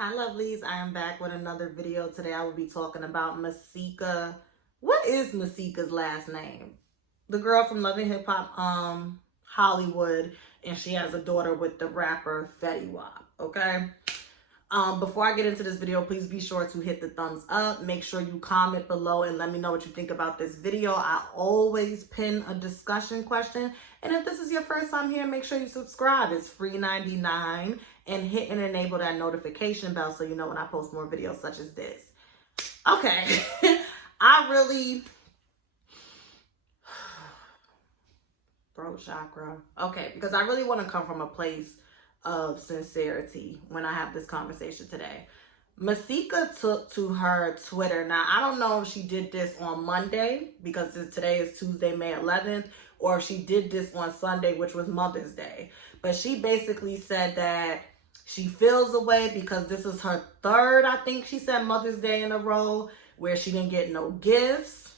Hi lovelies, I am back with another video. Today I will be talking about Masika. What is Masika's last name? The girl from Love and Hip Hop Hollywood, and she has a daughter with the rapper Fetty Wap, okay? Before I get into this video, please be sure to hit the thumbs up. Make sure you comment below and let me know what you think about this video. I always pin a discussion question. And if this is your first time here, make sure you subscribe. It's free 99 and hit and enable that notification bell so you know when I post more videos such as this. Okay, throat chakra. Okay, because I really want to come from a place of sincerity when I have this conversation today. Masika took to her Twitter. Now, I don't know if she did this on Monday because today is Tuesday, May 11th, or if she did this on Sunday, which was Mother's Day. But she basically said that she feels away because this is her third, I think she said, Mother's Day in a row where she didn't get no gifts,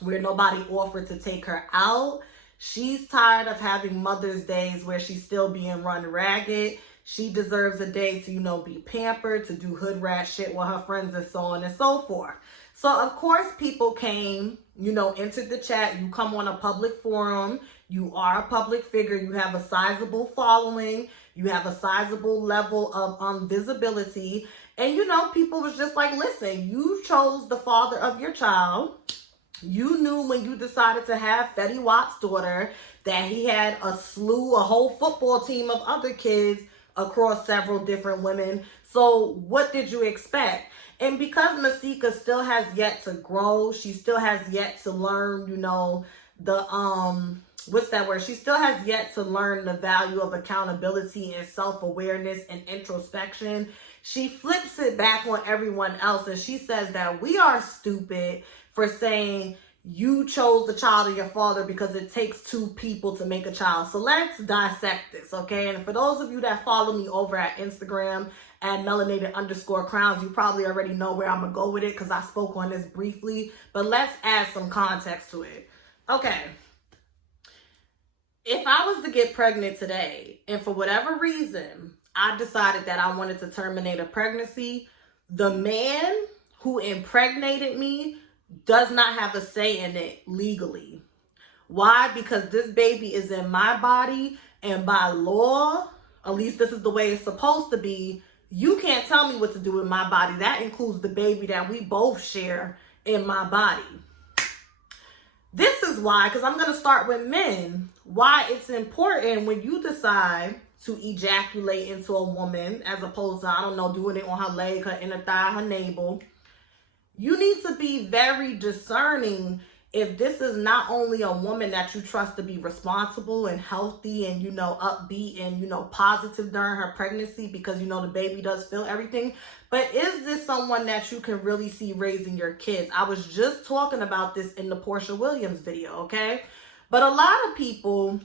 where nobody offered to take her out. She's tired of having Mother's Days where she's still being run ragged. She deserves a day to, be pampered, to do hood rat shit with her friends and so on and so forth. So, of course, people came, entered the chat. You come on a public forum. You are a public figure. You have a sizable following. You have a sizable level of visibility. And, people was just like, listen, you chose the father of your child. You knew when you decided to have Fetty Wap's daughter that he had a whole football team of other kids across several different women. So what did you expect? And because Masika still has yet to grow, she still has yet to learn, what's that word? She still has yet to learn the value of accountability and self-awareness and introspection. She flips it back on everyone else and she says that we are stupid for saying you chose the child of your father because it takes two people to make a child. So let's dissect this, okay? And for those of you that follow me over at Instagram at Melanated_crowns, you probably already know where I'm going to go with it because I spoke on this briefly. But let's add some context to it. Okay. If I was to get pregnant today, and for whatever reason, I decided that I wanted to terminate a pregnancy, the man who impregnated me does not have a say in it legally. Why? Because this baby is in my body, and by law, at least this is the way it's supposed to be, you can't tell me what to do with my body. That includes the baby that we both share in my body. This is why, because I'm going to start with men, why it's important when you decide to ejaculate into a woman as opposed to, doing it on her leg, her inner thigh, her navel. You need to be very discerning if this is not only a woman that you trust to be responsible and healthy and, upbeat and, positive during her pregnancy because, the baby does feel everything. But is this someone that you can really see raising your kids? I was just talking about this in the Portia Williams video, okay? But a lot of people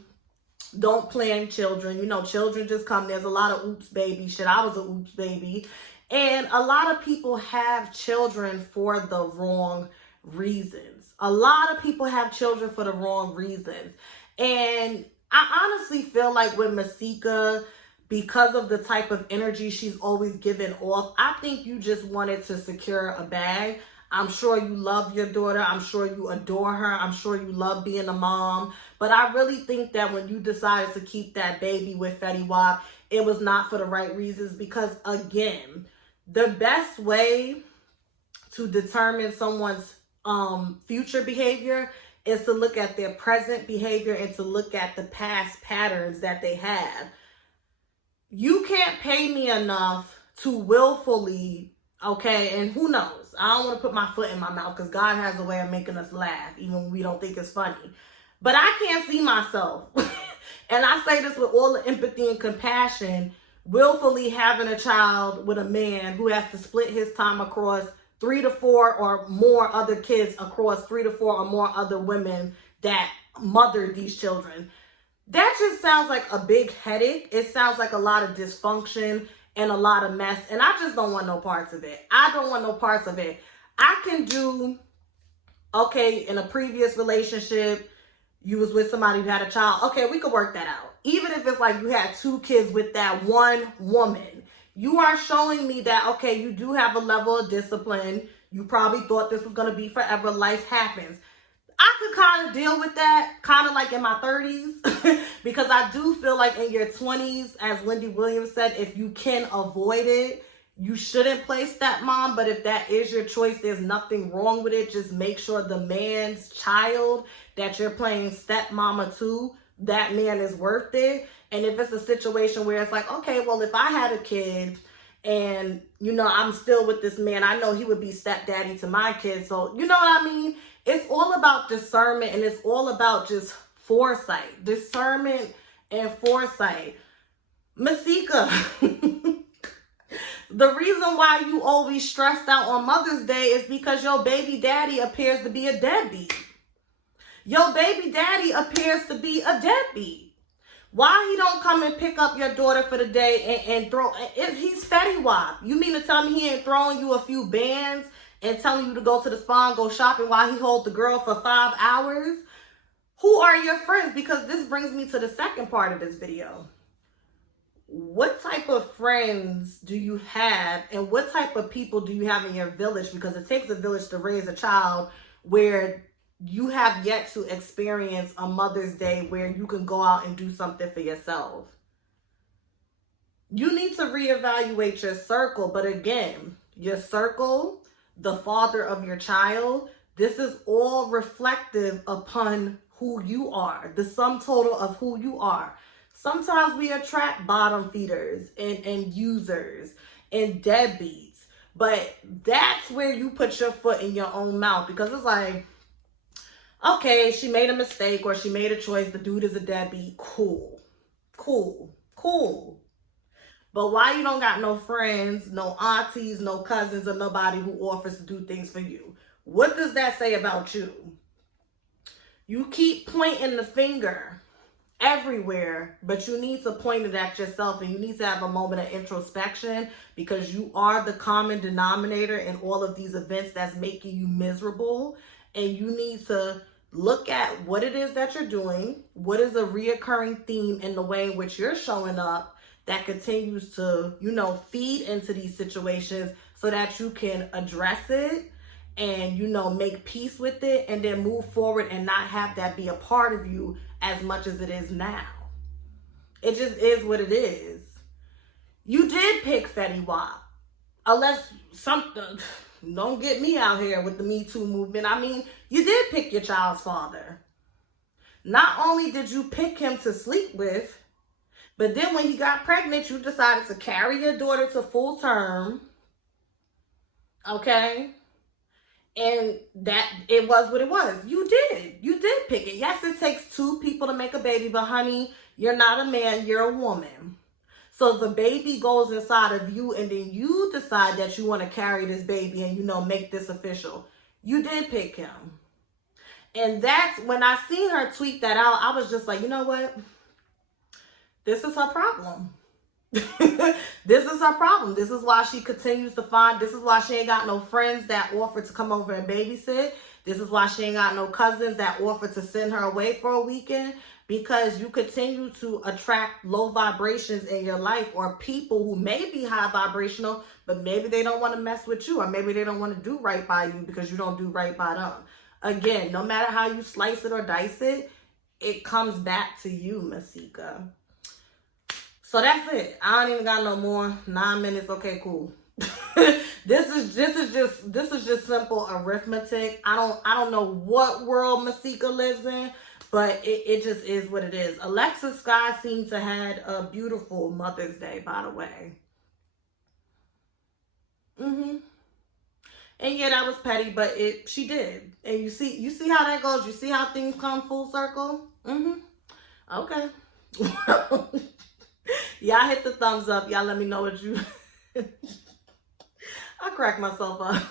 don't plan children. Children just come. There's a lot of oops baby shit. I was an oops baby. And a lot of people have children for the wrong reasons. A lot of people have children for the wrong reasons. And I honestly feel like with Masika, because of the type of energy she's always given off, I think you just wanted to secure a bag. I'm sure you love your daughter. I'm sure you adore her. I'm sure you love being a mom. But I really think that when you decided to keep that baby with Fetty Wap, it was not for the right reasons because, again, the best way to determine someone's future behavior is to look at their present behavior and to look at the past patterns that they have. You can't pay me enough to willfully, okay, and who knows? I don't want to put my foot in my mouth because God has a way of making us laugh even when we don't think it's funny. But I can't see myself, and I say this with all the empathy and compassion, willfully having a child with a man who has to split his time across 3 to 4 or more other kids across 3 to 4 or more other women that mothered these children. That just sounds like a big headache. It sounds like a lot of dysfunction and a lot of mess. And I just don't want no parts of it. I don't want no parts of it. I can do, okay, in a previous relationship, you was with somebody who had a child. Okay, we could work that out. Even if it's like you had 2 kids with that one woman, You are showing me that, okay, you do have a level of discipline. You probably thought this was going to be forever. Life happens. I could kind of deal with that, kind of like in my 30s, because I do feel like in your 20s, as Wendy Williams said, if you can avoid it, you shouldn't play stepmom. But if that is your choice, there's nothing wrong with it. Just make sure the man's child that you're playing stepmama to, that man is worth it. And if it's a situation where it's like, okay, well, if I had a kid and, you know, I'm still with this man, I know he would be stepdaddy to my kids. So, you know what I mean? It's all about discernment, and it's all about just foresight. Discernment and foresight. Masika, the reason why you always stressed out on Mother's Day is because your baby daddy appears to be a deadbeat. Your baby daddy appears to be a deadbeat. Why he don't come and pick up your daughter for the day and throw, he's Fetty Wap. You mean to tell me he ain't throwing you a few bands and telling you to go to the spa and go shopping while he holds the girl for 5 hours? Who are your friends? Because this brings me to the second part of this video. What type of friends do you have, and what type of people do you have in your village? Because it takes a village to raise a child, where you have yet to experience a Mother's Day where you can go out and do something for yourself. You need to reevaluate your circle. But again, your circle, the father of your child, this is all reflective upon who you are, the sum total of who you are. Sometimes we attract bottom feeders and users and deadbeats, but that's where you put your foot in your own mouth, because it's like, okay, she made a mistake or she made a choice. The dude is a deadbeat. Cool. But why you don't got no friends, no aunties, no cousins, or nobody who offers to do things for you? What does that say about you? You keep pointing the finger everywhere, but you need to point it at yourself, and you need to have a moment of introspection, because you are the common denominator in all of these events that's making you miserable. And you need to look at what it is that you're doing. What is a reoccurring theme in the way in which you're showing up that continues to, you know, feed into these situations, so that you can address it and, you know, make peace with it, and then move forward and not have that be a part of you as much as it is now. It just is what it is. You did pick Fetty Wap. Unless something, don't get me out here with the Me Too movement. I mean, you did pick your child's father. Not only did you pick him to sleep with, but then when he got pregnant, you decided to carry your daughter to full term. Okay? And that, it was what it was. You did pick it. Yes, it takes 2 people to make a baby, but honey, you're not a man, you're a woman. So the baby goes inside of you, and then you decide that you want to carry this baby and, you know, make this official. You did pick him. And that's when I seen her tweet that out, I was just like, you know what? This is her problem. This is her problem. This is why she continues to find, this is why she ain't got no friends that offer to come over and babysit. This is why she ain't got no cousins that offer to send her away for a weekend, because you continue to attract low vibrations in your life, or people who may be high vibrational, but maybe they don't want to mess with you, or maybe they don't want to do right by you because you don't do right by them. Again, no matter how you slice it or dice it, it comes back to you, Masika. So that's it. I don't even got no more. 9 minutes. Okay, cool. This is just simple arithmetic. I don't know what world Masika lives in, but it just is what it is. Alexis Sky seems to had a beautiful Mother's Day, by the way. And yeah, that was petty, but she did. And you see how that goes. You see how things come full circle. Okay. Y'all hit the thumbs up. Y'all let me know what you. I crack myself up.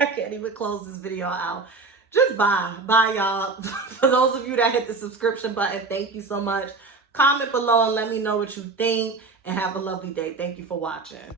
I can't even close this video out. Just bye y'all. For those of you that hit the subscription button, thank you so much. Comment below and let me know what you think, and have a lovely day. Thank you for watching.